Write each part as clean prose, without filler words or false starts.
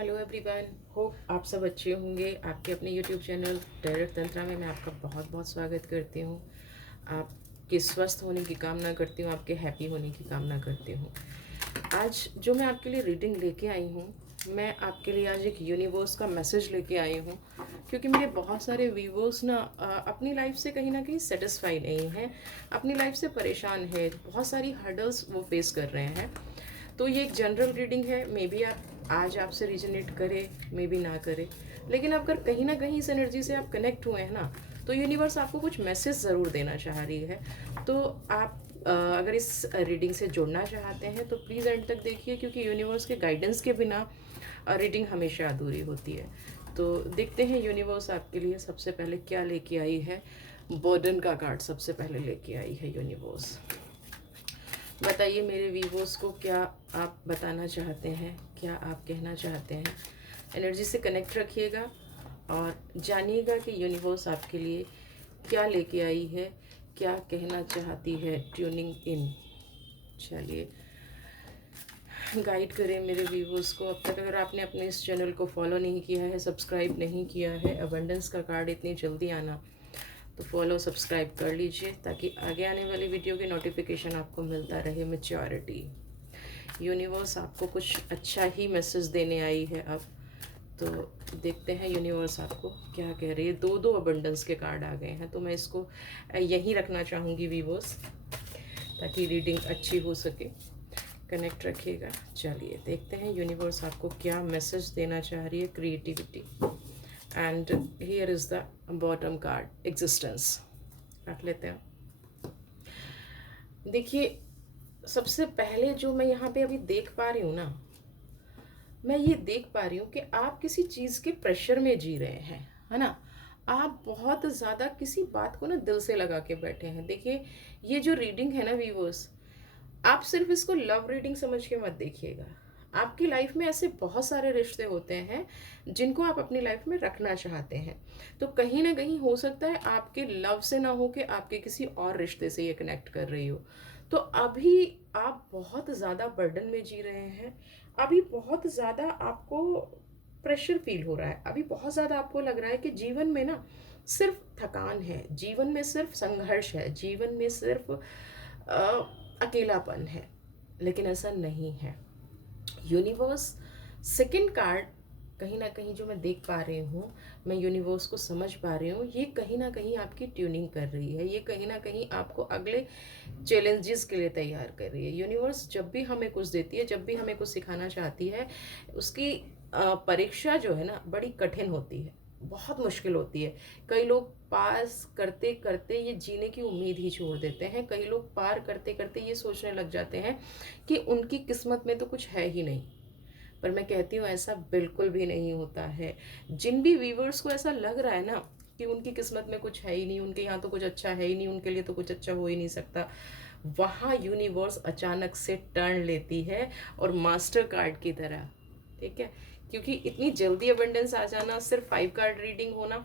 Hello everyone, hope आप सब अच्छे होंगे। आपके अपने यूट्यूब चैनल डायरेक्ट तंत्रा में मैं आपका बहुत बहुत स्वागत करती हूँ। आपके स्वस्थ होने की कामना करती हूँ, आपके हैप्पी होने की कामना करती हूँ। आज जो मैं आपके लिए रीडिंग लेके आई हूँ, मैं आपके लिए आज एक यूनिवर्स का मैसेज लेके आई हूँ, क्योंकि मेरे बहुत सारे व्यूवर्स ना अपनी लाइफ से कहीं ना कहीं सेटिस्फाई नहीं हैं, अपनी लाइफ से परेशान है, बहुत सारी हर्डल्स वो फेस कर रहे हैं। तो ये एक जनरल रीडिंग है, मे बी आप आज आपसे रिजनेट करे, मे बी ना करे, लेकिन अगर कहीं ना कहीं इस एनर्जी से आप कनेक्ट हुए हैं ना, तो यूनिवर्स आपको कुछ मैसेज ज़रूर देना चाह रही है। तो आप अगर इस रीडिंग से जुड़ना चाहते हैं तो प्लीज़ एंड तक देखिए, क्योंकि यूनिवर्स के गाइडेंस के बिना रीडिंग हमेशा अधूरी होती है। तो देखते हैं यूनिवर्स आपके लिए सबसे पहले क्या लेके आई है। बर्डन का कार्ड सबसे पहले लेके आई है यूनिवर्स। बताइए मेरे वीवोस को, क्या आप बताना चाहते हैं, क्या आप कहना चाहते हैं। एनर्जी से कनेक्ट रखिएगा और जानिएगा कि यूनिवर्स आपके लिए क्या लेके आई है, क्या कहना चाहती है। Tuning in. चलिए, गाइड करें मेरे व्यूवर्स को। अब तक अगर आपने अपने इस चैनल को फॉलो नहीं किया है, सब्सक्राइब नहीं किया है, अबंडेंस का कार्ड इतनी जल्दी आना, तो फॉलो सब्सक्राइब कर लीजिए ताकि आगे आने वाली वीडियो की नोटिफिकेशन आपको मिलता रहे। मैच्योरिटी। यूनिवर्स आपको कुछ अच्छा ही मैसेज देने आई है अब। तो देखते हैं यूनिवर्स आपको क्या कह रही है। दो दो अबंडेंस के कार्ड आ गए हैं, तो मैं इसको यहीं रखना चाहूँगी व्यूवर्स, ताकि रीडिंग अच्छी हो सके। कनेक्ट रखिएगा। चलिए देखते हैं यूनिवर्स आपको क्या मैसेज देना चाह रही है। Creativity. And here is the bottom card, existence. रख लेते हैं। देखिए, सबसे पहले जो मैं यहाँ पे अभी देख पा रही हूँ ना, मैं ये देख पा रही हूँ कि आप किसी चीज़ के प्रेशर में जी रहे हैं, है ना। आप बहुत ज़्यादा किसी बात को ना दिल से लगा के बैठे हैं। देखिए, ये जो रीडिंग है ना व्यूवर्स, आप सिर्फ इसको लव रीडिंग समझ के मत देखिएगा। आपकी लाइफ में ऐसे बहुत सारे रिश्ते होते हैं जिनको आप अपनी लाइफ में रखना चाहते हैं। तो कहीं ना कहीं हो सकता है आपके लव से ना हो के आपके किसी और रिश्ते से ये कनेक्ट कर रही हो। तो अभी आप बहुत ज़्यादा बर्डन में जी रहे हैं। अभी बहुत ज़्यादा आपको प्रेशर फील हो रहा है। अभी बहुत ज़्यादा आपको लग रहा है कि जीवन में ना सिर्फ थकान है, जीवन में सिर्फ संघर्ष है, जीवन में सिर्फ अकेलापन है। लेकिन ऐसा नहीं है। यूनिवर्स सेकंड कार्ड कहीं ना कहीं जो मैं देख पा रही हूँ, मैं यूनिवर्स को समझ पा रही हूँ, ये कहीं ना कहीं आपकी ट्यूनिंग कर रही है। ये कहीं ना कहीं आपको अगले चैलेंजेस के लिए तैयार कर रही है। यूनिवर्स जब भी हमें कुछ देती है, जब भी हमें कुछ सिखाना चाहती है, उसकी परीक्षा जो है ना बड़ी कठिन होती है, बहुत मुश्किल होती है। कई लोग पास करते करते ये जीने की उम्मीद ही छोड़ देते हैं। कई लोग पार करते करते ये सोचने लग जाते हैं कि उनकी किस्मत में तो कुछ है ही नहीं। पर मैं कहती हूँ ऐसा बिल्कुल भी नहीं होता है। जिन भी व्यूवर्स को ऐसा लग रहा है ना कि उनकी किस्मत में कुछ है ही नहीं, उनके यहाँ तो कुछ अच्छा है ही नहीं, उनके लिए तो कुछ अच्छा हो ही नहीं सकता, वहाँ यूनिवर्स अचानक से टर्न लेती है और मास्टर कार्ड की तरह। ठीक है, क्योंकि इतनी जल्दी अबंडेंस आ जाना, सिर्फ 5 कार्ड रीडिंग होना,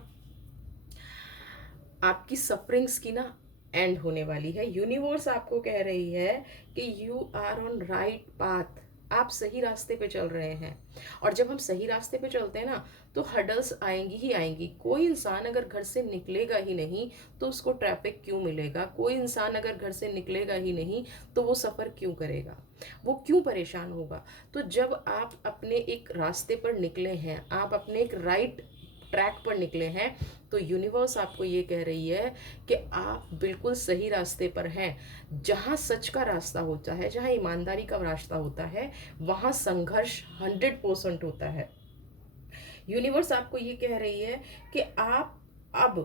आपकी सफरिंग्स की ना एंड होने वाली है। यूनिवर्स आपको कह रही है कि you are on right path. आप सही रास्ते पे चल रहे हैं। और जब हम सही रास्ते पे चलते हैं ना, तो हडल्स आएंगी ही आएंगी। कोई इंसान अगर घर से निकलेगा ही नहीं तो उसको ट्रैफिक क्यों मिलेगा। कोई इंसान अगर घर से निकलेगा ही नहीं तो वो सफ़र क्यों करेगा, वो क्यों परेशान होगा। तो जब आप अपने एक रास्ते पर निकले हैं, आप अपने एक राइट ट्रैक पर निकले हैं, तो यूनिवर्स आपको ये कह रही है कि आप बिल्कुल सही रास्ते पर हैं। जहाँ सच का रास्ता होता है, जहाँ ईमानदारी का रास्ता होता है, वहाँ संघर्ष 100% होता है। यूनिवर्स आपको ये कह रही है कि आप अब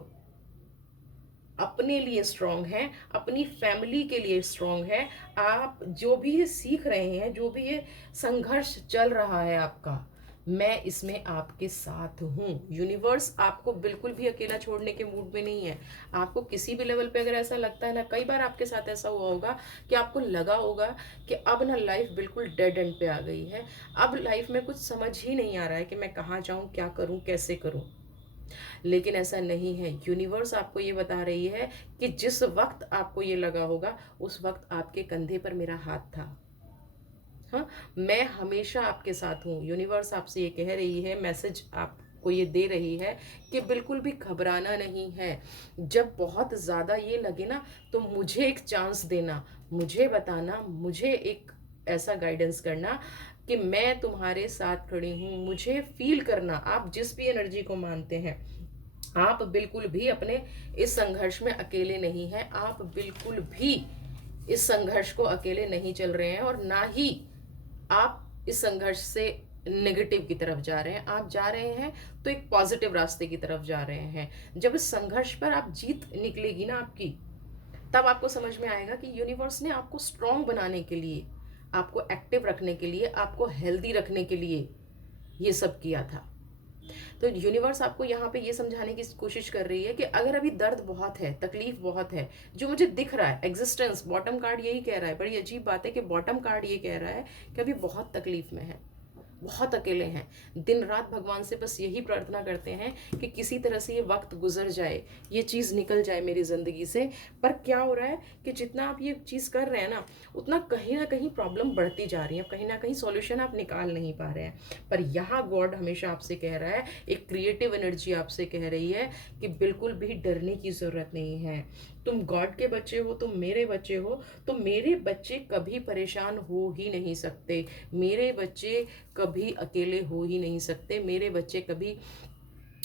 अपने लिए स्ट्रांग हैं, अपनी फैमिली के लिए स्ट्रांग है। आप जो भी ये सीख रहे हैं, जो भी ये संघर्ष चल रहा है आपका, मैं इसमें आपके साथ हूँ। यूनिवर्स आपको बिल्कुल भी अकेला छोड़ने के मूड में नहीं है। आपको किसी भी लेवल पे अगर ऐसा लगता है ना, कई बार आपके साथ ऐसा हुआ होगा कि आपको लगा होगा कि अब ना लाइफ बिल्कुल डेड एंड पे आ गई है, अब लाइफ में कुछ समझ ही नहीं आ रहा है कि मैं कहाँ जाऊँ, क्या करूँ, कैसे करूँ। लेकिन ऐसा नहीं है। यूनिवर्स आपको ये बता रही है कि जिस वक्त आपको ये लगा होगा, उस वक्त आपके कंधे पर मेरा हाथ था। हाँ, मैं हमेशा आपके साथ हूँ। यूनिवर्स आपसे ये कह रही है, मैसेज आपको ये दे रही है कि बिल्कुल भी घबराना नहीं है। जब बहुत ज़्यादा ये लगे ना, तो मुझे एक चांस देना, मुझे बताना, मुझे एक ऐसा गाइडेंस करना कि मैं तुम्हारे साथ खड़ी हूँ। मुझे फ़ील करना, आप जिस भी एनर्जी को मानते हैं, आप बिल्कुल भी अपने इस संघर्ष में अकेले नहीं हैं। आप बिल्कुल भी इस संघर्ष को अकेले नहीं चल रहे हैं, और ना ही आप इस संघर्ष से नेगेटिव की तरफ जा रहे हैं। आप जा रहे हैं तो एक पॉजिटिव रास्ते की तरफ जा रहे हैं। जब इस संघर्ष पर आप जीत निकलेगी ना आपकी, तब आपको समझ में आएगा कि यूनिवर्स ने आपको स्ट्रांग बनाने के लिए, आपको एक्टिव रखने के लिए, आपको हेल्दी रखने के लिए ये सब किया था। तो यूनिवर्स आपको यहाँ पे ये समझाने की कोशिश कर रही है कि अगर अभी दर्द बहुत है, तकलीफ बहुत है, जो मुझे दिख रहा है, एग्जिस्टेंस, बॉटम कार्ड यही कह रहा है। बड़ी अजीब बात है कि बॉटम कार्ड ये कह रहा है कि अभी बहुत तकलीफ में है, बहुत अकेले हैं, दिन रात भगवान से बस यही प्रार्थना करते हैं कि किसी तरह से ये वक्त गुजर जाए, ये चीज़ निकल जाए मेरी ज़िंदगी से। पर क्या हो रहा है कि जितना आप ये चीज़ कर रहे हैं ना कहीं प्रॉब्लम बढ़ती जा रही है, कहीं ना कहीं सॉल्यूशन आप निकाल नहीं पा रहे हैं। पर यहाँ गॉड हमेशा आपसे कह रहा है, एक क्रिएटिव एनर्जी आपसे कह रही है कि बिल्कुल भी डरने की ज़रूरत नहीं है। तुम गॉड के बच्चे हो, तुम मेरे बच्चे हो, तो मेरे बच्चे कभी परेशान हो ही नहीं सकते। मेरे बच्चे कभी अकेले हो ही नहीं सकते। मेरे बच्चे कभी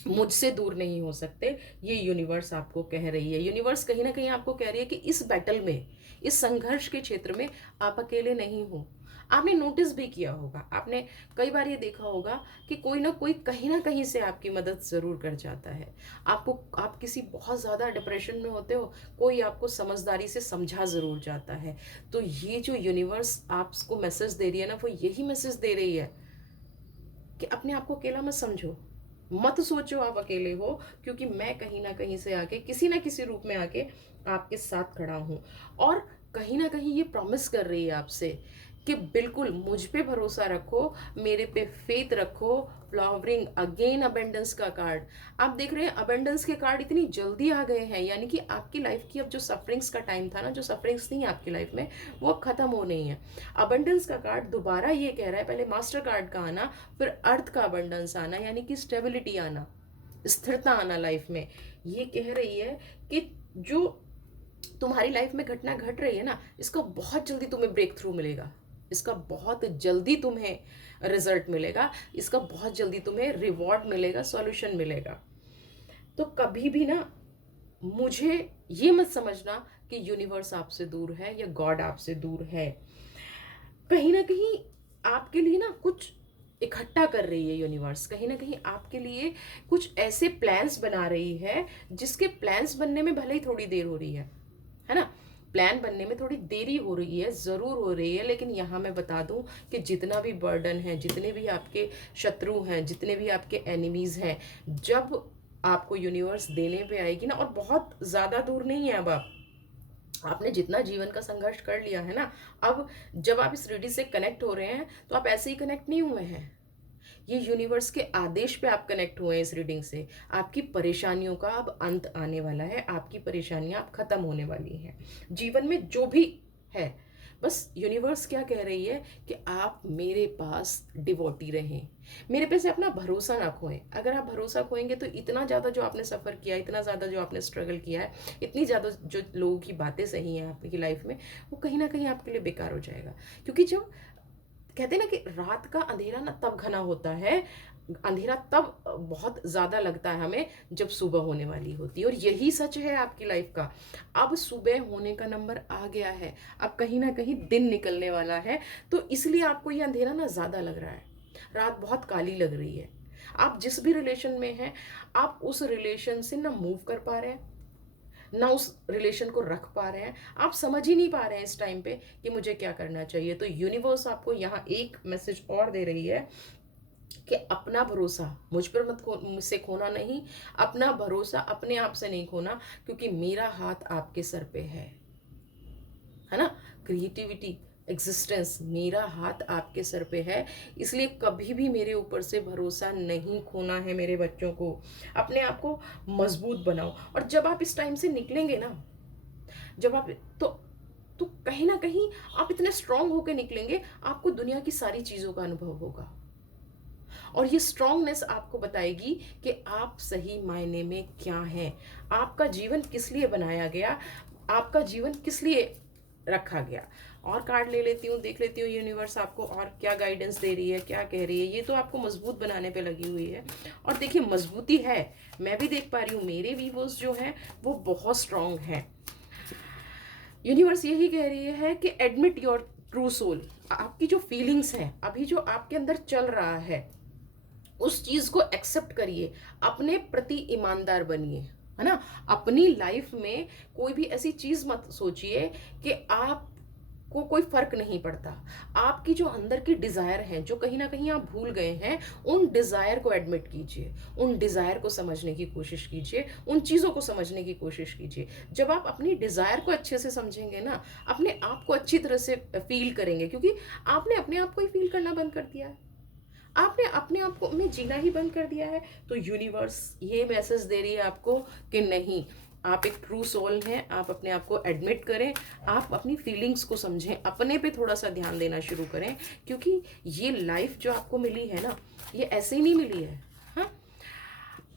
मुझसे दूर नहीं हो सकते। ये यूनिवर्स आपको कह रही है। यूनिवर्स कहीं ना कहीं आपको कह रही है कि इस बैटल में, इस संघर्ष के क्षेत्र में आप अकेले नहीं हो। आपने नोटिस भी किया होगा, आपने कई बार ये देखा होगा कि कोई ना कोई कहीं ना कहीं से आपकी मदद ज़रूर कर जाता है। आपको, आप किसी बहुत ज़्यादा डिप्रेशन में होते हो, कोई आपको समझदारी से समझा ज़रूर जाता है। तो ये जो यूनिवर्स आपको मैसेज दे रही है ना, वो यही मैसेज दे रही है कि अपने आप को अकेला मत समझो, मत सोचो आप अकेले हो, क्योंकि मैं कहीं ना कहीं से आके, किसी ना किसी रूप में आके आपके साथ खड़ा हूँ। और कहीं ना कहीं ये प्रॉमिस कर रही है आपसे कि बिल्कुल मुझ पे भरोसा रखो, मेरे पे फेथ रखो। फ्लावरिंग अगेन, अबेंडेंस का कार्ड आप देख रहे हैं। अबेंडेंस के कार्ड इतनी जल्दी आ गए हैं, यानी कि आपकी लाइफ की अब जो सफरिंग्स का टाइम था ना, जो सफरिंग्स थी आपकी लाइफ में, वो अब खत्म हो रही है। अबेंडेंस का कार्ड दोबारा ये कह रहा है, पहले मास्टर कार्ड का आना, फिर अर्थ का अबेंडेंस आना, यानी कि स्टेबिलिटी आना, स्थिरता आना लाइफ में। ये कह रही है कि जो तुम्हारी लाइफ में घटना घट रही है ना, इसका बहुत जल्दी तुम्हें ब्रेक थ्रू मिलेगा, इसका बहुत जल्दी तुम्हें रिजल्ट मिलेगा, इसका बहुत जल्दी तुम्हें रिवॉर्ड मिलेगा, सॉल्यूशन मिलेगा। तो कभी भी ना मुझे ये मत समझना कि यूनिवर्स आपसे दूर है या गॉड आपसे दूर है। कहीं ना कहीं आपके लिए ना कुछ इकट्ठा कर रही है यूनिवर्स, कहीं ना कहीं आपके लिए कुछ ऐसे प्लान्स बना रही है, जिसके प्लान्स बनने में भले ही थोड़ी देर हो रही है ना। प्लान बनने में थोड़ी देरी हो रही है, ज़रूर हो रही है, लेकिन यहाँ मैं बता दूं कि जितना भी बर्डन है, जितने भी आपके शत्रु हैं, जितने भी आपके एनिमीज़ हैं, जब आपको यूनिवर्स देने पे आएगी ना, और बहुत ज़्यादा दूर नहीं है। अब आपने जितना जीवन का संघर्ष कर लिया है ना, अब जब आप इस रीडिंग से कनेक्ट हो रहे हैं, तो आप ऐसे ही कनेक्ट नहीं हुए हैं। ये यूनिवर्स के आदेश पे आप कनेक्ट हुए हैं इस रीडिंग से। आपकी परेशानियों का अब अंत आने वाला है, आपकी परेशानियां अब खत्म होने वाली हैं। जीवन में जो भी है, बस यूनिवर्स क्या कह रही है कि आप मेरे पास डिवोटी रहें, मेरे पे से अपना भरोसा ना खोएं। अगर आप भरोसा खोएंगे तो इतना ज़्यादा जो आपने सफ़र किया, इतना ज़्यादा जो आपने स्ट्रगल किया है, इतनी ज़्यादा जो लोगों की बातें सही हैं आपकी लाइफ में, वो कहीं ना कहीं आपके लिए बेकार हो जाएगा। क्योंकि जब कहते हैं ना कि रात का अंधेरा ना तब घना होता है, अंधेरा तब बहुत ज़्यादा लगता है हमें जब सुबह होने वाली होती है। और यही सच है आपकी लाइफ का। अब सुबह होने का नंबर आ गया है, अब कहीं ना कहीं दिन निकलने वाला है। तो इसलिए आपको ये अंधेरा ना ज़्यादा लग रहा है, रात बहुत काली लग रही है। आप जिस भी रिलेशन में हैं, आप उस रिलेशन से ना मूव कर पा रहे हैं, ना उस रिलेशन को रख पा रहे हैं। आप समझ ही नहीं पा रहे हैं इस टाइम पे कि मुझे क्या करना चाहिए। तो यूनिवर्स आपको यहाँ एक मैसेज और दे रही है कि अपना भरोसा मुझ पर मुझसे खोना नहीं, अपना भरोसा अपने आप से नहीं खोना, क्योंकि मेरा हाथ आपके सर पे है ना। क्रिएटिविटी, एग्जिस्टेंस, मेरा हाथ आपके सर पे है, इसलिए कभी भी मेरे ऊपर से भरोसा नहीं खोना है। मेरे बच्चों को, अपने आप को मजबूत बनाओ। और जब आप इस टाइम से निकलेंगे ना, जब आप, तो तो कहीं ना कहीं आप इतने स्ट्रांग होकर निकलेंगे, आपको दुनिया की सारी चीज़ों का अनुभव होगा। और ये स्ट्रांगनेस आपको बताएगी कि आप सही मायने में क्या हैं, आपका जीवन किस लिए बनाया गया, आपका जीवन किस लिए रखा गया। और कार्ड ले लेती हूँ, देख लेती हूँ यूनिवर्स आपको और क्या गाइडेंस दे रही है, क्या कह रही है। ये तो आपको मजबूत बनाने पे लगी हुई है, और देखिए मजबूती है, मैं भी देख पा रही हूँ, मेरे वीवर्स जो हैं वो बहुत स्ट्रांग हैं। यूनिवर्स यही कह रही है कि एडमिट योर ट्रू सोल। आपकी जो फीलिंग्स हैं, अभी जो आपके अंदर चल रहा है, उस चीज को एक्सेप्ट करिए, अपने प्रति ईमानदार बनिए, है ना। अपनी लाइफ में कोई भी ऐसी चीज मत सोचिए कि आपको कोई फर्क नहीं पड़ता। आपकी जो अंदर की डिजायर है, जो कहीं ना कहीं आप भूल गए हैं, उन डिजायर को एडमिट कीजिए, उन डिजायर को समझने की कोशिश कीजिए, उन चीजों को समझने की कोशिश कीजिए। जब आप अपनी डिजायर को अच्छे से समझेंगे ना, अपने आप को अच्छी तरह से फील करेंगे, क्योंकि आपने अपने आप को ही फील करना बंद कर दिया है, आपने अपने आप को में जीना ही बंद कर दिया है। तो यूनिवर्स ये मैसेज दे रही है आपको कि नहीं, आप एक ट्रू सोल हैं, आप अपने आप को एडमिट करें, आप अपनी फीलिंग्स को समझें, अपने पे थोड़ा सा ध्यान देना शुरू करें, क्योंकि ये लाइफ जो आपको मिली है ना, ये ऐसे ही नहीं मिली है। हाँ,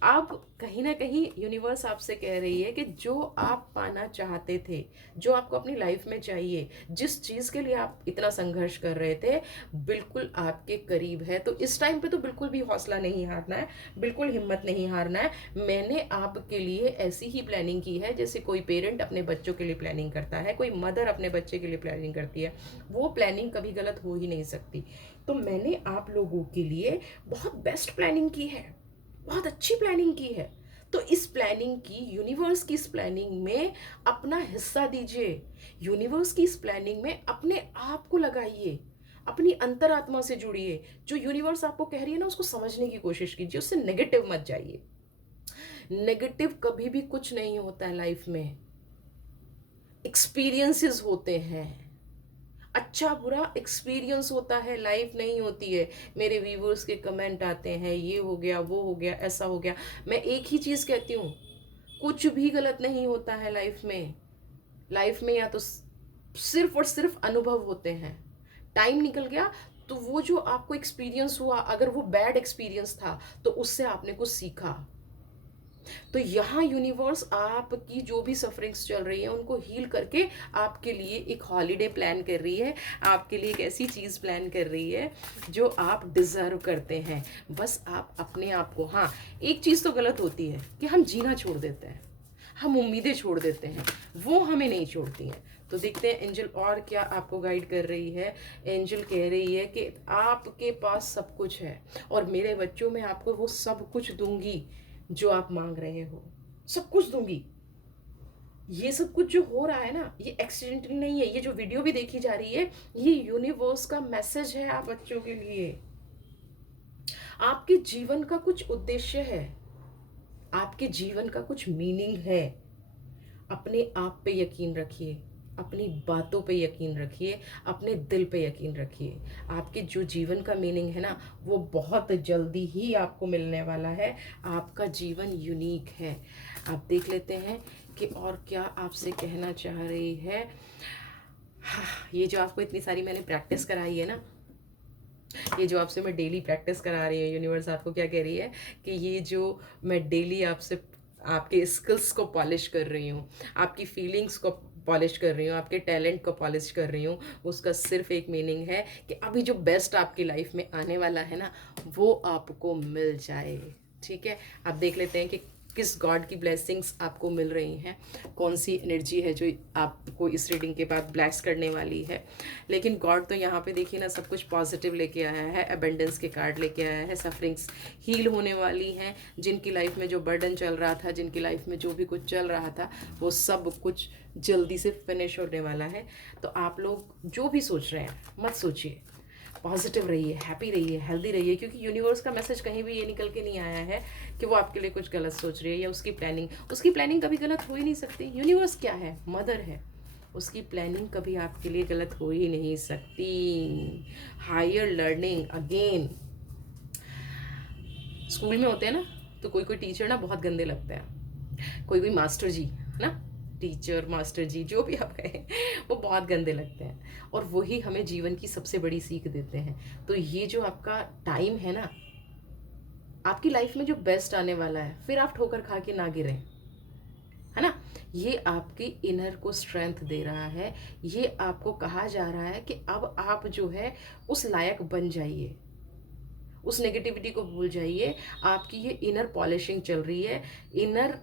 अब कहीं ना कहीं यूनिवर्स आपसे कह रही है कि जो आप पाना चाहते थे, जो आपको अपनी लाइफ में चाहिए, जिस चीज़ के लिए आप इतना संघर्ष कर रहे थे, बिल्कुल आपके करीब है। तो इस टाइम पे तो बिल्कुल भी हौसला नहीं हारना है, बिल्कुल हिम्मत नहीं हारना है। मैंने आपके लिए ऐसी ही प्लानिंग की है जैसे कोई पेरेंट अपने बच्चों के लिए प्लानिंग करता है, कोई मदर अपने बच्चे के लिए प्लानिंग करती है। वो प्लानिंग कभी गलत हो ही नहीं सकती। तो मैंने आप लोगों के लिए बहुत बेस्ट प्लानिंग की है, बहुत अच्छी प्लानिंग की है। तो इस प्लानिंग की, यूनिवर्स की इस प्लानिंग में अपना हिस्सा दीजिए, यूनिवर्स की इस प्लानिंग में अपने आप को लगाइए, अपनी अंतरात्मा से जुड़िए। जो यूनिवर्स आपको कह रही है ना, उसको समझने की कोशिश कीजिए, उससे नेगेटिव मत जाइए। नेगेटिव कभी भी कुछ नहीं होता है लाइफ में, एक्सपीरियंसेस होते हैं, अच्छा बुरा एक्सपीरियंस होता है, लाइफ नहीं होती है। मेरे व्यूवर्स के कमेंट आते हैं, ये हो गया, वो हो गया, ऐसा हो गया। मैं एक ही चीज़ कहती हूँ, कुछ भी गलत नहीं होता है लाइफ में। लाइफ में या तो सिर्फ और सिर्फ अनुभव होते हैं। टाइम निकल गया तो वो जो आपको एक्सपीरियंस हुआ, अगर वो बैड एक्सपीरियंस था तो उससे आपने कुछ सीखा। तो यहाँ यूनिवर्स आपकी जो भी सफरिंग्स चल रही है उनको हील करके आपके लिए एक हॉलीडे प्लान कर रही है, आपके लिए एक ऐसी चीज़ प्लान कर रही है जो आप डिज़र्व करते हैं। बस आप अपने आप को, हाँ एक चीज़ तो गलत होती है कि हम जीना छोड़ देते हैं, हम उम्मीदें छोड़ देते हैं, वो हमें नहीं छोड़ती हैं। तो देखते हैं एंजल और क्या आपको गाइड कर रही है। एंजल कह रही है कि आपके पास सब कुछ है, और मेरे बच्चों में आपको वो सब कुछ दूंगी जो आप मांग रहे हो, सब कुछ दूंगी। ये सब कुछ जो हो रहा है ना, ये एक्सीडेंटली नहीं है। ये जो वीडियो भी देखी जा रही है, ये यूनिवर्स का मैसेज है आप बच्चों के लिए। आपके जीवन का कुछ उद्देश्य है, आपके जीवन का कुछ मीनिंग है। अपने आप पे यकीन रखिए, अपनी बातों पे यकीन रखिए, अपने दिल पे यकीन रखिए। आपके जो जीवन का मीनिंग है ना, वो बहुत जल्दी ही आपको मिलने वाला है। आपका जीवन यूनिक है। आप देख लेते हैं कि और क्या आपसे कहना चाह रही है। हाँ, ये जो आपको इतनी सारी मैंने प्रैक्टिस कराई है ना, ये जो आपसे मैं डेली प्रैक्टिस करा रही हूँ, यूनिवर्स आपको क्या कह रही है कि ये जो मैं डेली आपसे आपके स्किल्स को पॉलिश कर रही हूँ, आपकी फीलिंग्स को पॉलिश कर रही हूँ, आपके टैलेंट को पॉलिश कर रही हूँ, उसका सिर्फ एक मीनिंग है कि अभी जो बेस्ट आपकी लाइफ में आने वाला है ना, वो आपको मिल जाए। ठीक है, आप देख लेते हैं कि किस गॉड की ब्लेसिंग्स आपको मिल रही हैं, कौन सी एनर्जी है जो आपको इस रीडिंग के बाद ब्लेस करने वाली है। लेकिन गॉड तो यहाँ पे देखिए ना, सब कुछ पॉजिटिव लेके आया है, अबेंडेंस के कार्ड लेके आया है, सफरिंग्स हील होने वाली हैं। जिनकी लाइफ में जो बर्डन चल रहा था, जिनकी लाइफ में जो भी कुछ चल रहा था, वो सब कुछ जल्दी से फिनिश होने वाला है। तो आप लोग जो भी सोच रहे हैं मत सोचिए, पॉजिटिव रहिए, हैप्पी रहिए, हेल्दी रहिए, क्योंकि यूनिवर्स का मैसेज कहीं भी ये निकल के नहीं आया है कि वो आपके लिए कुछ गलत सोच रही है, या उसकी प्लानिंग कभी गलत हो ही नहीं सकती। यूनिवर्स क्या है, मदर है, उसकी प्लानिंग कभी आपके लिए गलत हो ही नहीं सकती। हायर लर्निंग अगेन, स्कूल में होते हैं ना, तो कोई कोई टीचर ना बहुत गंदे लगते हैं, कोई कोई मास्टर जी है ना, टीचर, मास्टर जी, जो भी आप कहें, वो बहुत गंदे लगते हैं और वही हमें जीवन की सबसे बड़ी सीख देते हैं। तो ये जो आपका टाइम है ना, आपकी लाइफ में जो बेस्ट आने वाला है, फिर आप ठोकर खा के ना गिरें, है ना? ये आपकी इनर को स्ट्रेंथ दे रहा है। ये आपको कहा जा रहा है कि अब आप जो है उस लायक बन जाइए, उस नेगेटिविटी को भूल जाइए। आपकी ये इनर पॉलिशिंग चल रही है, इनर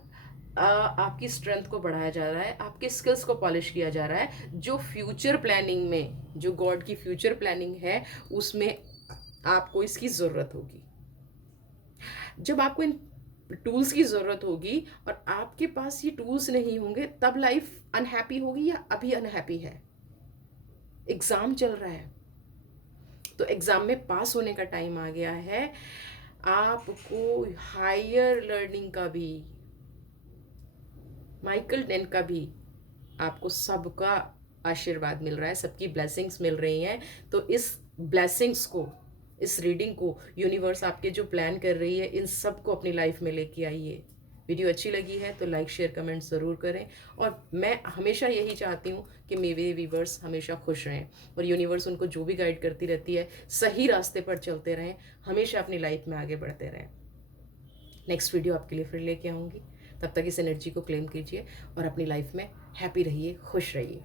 आपकी स्ट्रेंथ को बढ़ाया जा रहा है, आपके स्किल्स को पॉलिश किया जा रहा है। जो फ्यूचर प्लानिंग में, जो गॉड की फ्यूचर प्लानिंग है, उसमें आपको इसकी ज़रूरत होगी। जब आपको इन टूल्स की ज़रूरत होगी और आपके पास ये टूल्स नहीं होंगे, तब लाइफ अनहैप्पी होगी या अभी अनहैप्पी है। एग्ज़ाम चल रहा है, तो एग्ज़ाम में पास होने का टाइम आ गया है। आपको हायर लर्निंग का भी, माइकल टेन का भी, आपको सबका आशीर्वाद मिल रहा है, सबकी ब्लेसिंग्स मिल रही हैं। तो इस ब्लेसिंग्स को, इस रीडिंग को यूनिवर्स आपके जो प्लान कर रही है, इन सब को अपनी लाइफ में लेके आइए। वीडियो अच्छी लगी है तो लाइक शेयर कमेंट ज़रूर करें। और मैं हमेशा यही चाहती हूँ कि मेरे व्यूवर्स हमेशा खुश रहें और यूनिवर्स उनको जो भी गाइड करती रहती है, सही रास्ते पर चलते रहें, हमेशा अपनी लाइफ में आगे बढ़ते रहें। नेक्स्ट वीडियो आपके लिए फिर लेके आऊँगी। तब तक इस एनर्जी को क्लेम कीजिए और अपनी लाइफ में हैप्पी रहिए, खुश रहिए।